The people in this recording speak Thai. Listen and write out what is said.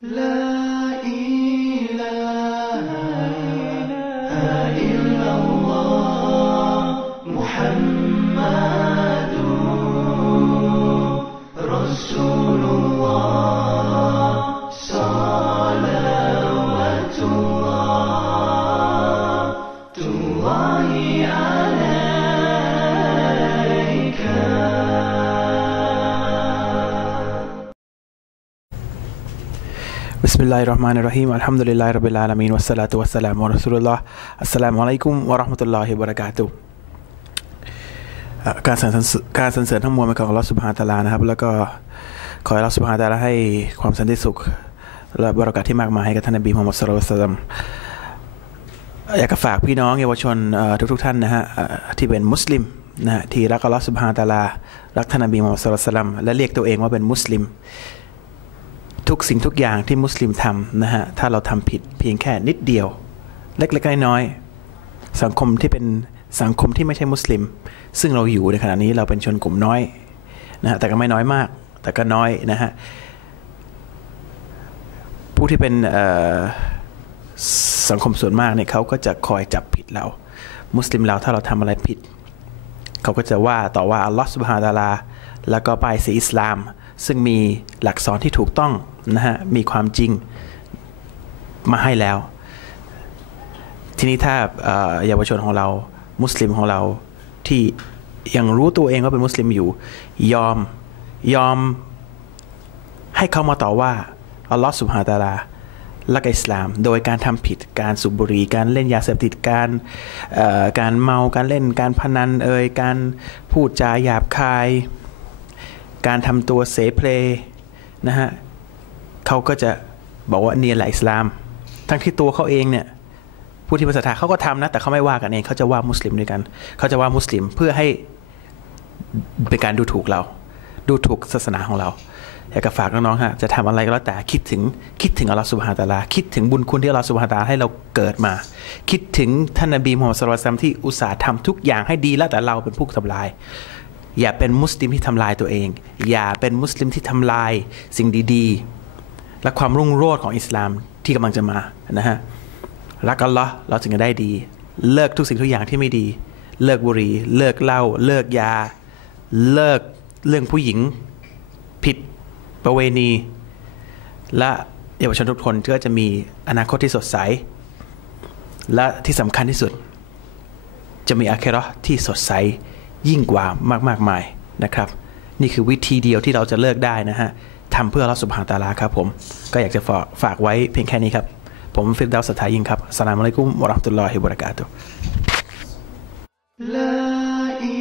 Love. बसमीम अल्हम्दुलिल्लाह रबालमीन वसलात वसलाम रसोल्ला अल्लाम वरम् वरक การสรรเสริญทั้งมวลเป็นของลอสุบฮานตาลานะครับ แล้วก็ขอให้ลอสุบฮานตาลาให้ความสันติสุข และบรากาศที่มากมายให้กับท่านนบีมุฮัมมัดสุลตัลลัมอยากจะฝากพี่น้องเยาวชนทุกๆท่านนะฮะที่เป็นมุสลิมนะที่รักอัลลอฮฺสุบฮานตาลา รักท่านนบีมุฮัมมัดสุลตัลลัมและเรียกตัวเองว่าเป็นมุสลิม ทุกสิ่งทุกอย่างที่มุสลิมทำนะฮะ ถ้าเราทำผิดเพียงแค่นิดเดียว เล็กๆน้อยๆสังคมที่เป็นสังคมที่ไม่ใช่มุสลิม ซึ่งเราอยู่ในขณะนี้เราเป็นชนกลุ่มน้อยนะฮะแต่ก็ไม่น้อยมาก แต่ก็น้อยนะฮะ ผู้ที่เป็นเอ่อสังคมส่วนมากเนี่ยเขาก็จะคอยจับผิดเรา มุสลิมเราถ้าเราทำอะไรผิด เขาก็จะว่าต่อว่าอัลลอฮฺสุบฮานาตะอาลา แล้วก็ป้ายสีอิสลาม ซึ่งมีหลักสอนที่ถูกต้องนะฮะมีความจริงมาให้แล้ว ทีนี้ถ้าเยาวชนของเรามุสลิมของเราที่ยังรู้ตัวเองว่าเป็นมุสลิมอยู่ ยอมยอมให้เขามาต่อว่าอัลลอฮฺสุบฮานตาลาละกอิสลาม โดยการทำผิดการสูบบุหรี่การเล่นยาเสพติดการการเมาการเล่นการพนันเอ่ยการพูดจาหยาบคาย การทำตัวเสเพลนะฮะเขาก็จะบอกว่าเนี่ยแหละอิสลาม ทั้งที่ตัวเขาเองเนี่ยผู้ที่เป็นศรัทธาเขาก็ทำนะ แต่เขาไม่ว่ากันเองเขาจะว่ามุสลิมด้วยกัน เขาจะว่ามุสลิมเพื่อให้เป็นการดูถูกเรา ดูถูกศาสนาของเราอยากจะฝากน้องๆฮะจะทำอะไรก็แล้วแต่คิดถึงคิดถึงอัลลอฮฺสุบฮานตะอาลา คิดถึงบุญคุณที่อัลลอฮฺสุบฮานตะอาลาให้เราเกิดมา คิดถึงท่านนบีมุฮัมมัดสุลลัลลอฮุอะลัยฮิวะซัลลัมที่อุตส่าห์ทำทุกอย่างให้ดีแล้วแต่เราเป็นผู้ทำลาย อย่าเป็นมุสลิมที่ทำลายตัวเอง อย่าเป็นมุสลิมที่ทำลายสิ่งดีๆ และความรุ่งโรจน์ของอิสลามที่กำลังจะมานะฮะรักอัลลอฮ์เราจึงจะได้ดี เลิกทุกสิ่งทุกอย่างที่ไม่ดี เลิกบุหรี่ เลิกเหล้าเลิกยา เลิกเรื่องผู้หญิง ผิดประเวณี และเยาวชนทุกคนก็จะมีอนาคตที่สดใส และที่สำคัญที่สุด จะมีอาเคราะห์ที่สดใส ยิ่งกว่ามากมากมายนะครับ นี่คือวิธีเดียวที่เราจะเลิกได้นะฮะทำเพื่อลับสุภาตาลาครับผม ก็อยากจะฝากฝากไว้เพียงแค่นี้ครับ ผมฟิลดาวสถายิงครับสลามอะลัยกุมวะราะห์ตุลลอฮิวะบะเราะกาตุลาอิ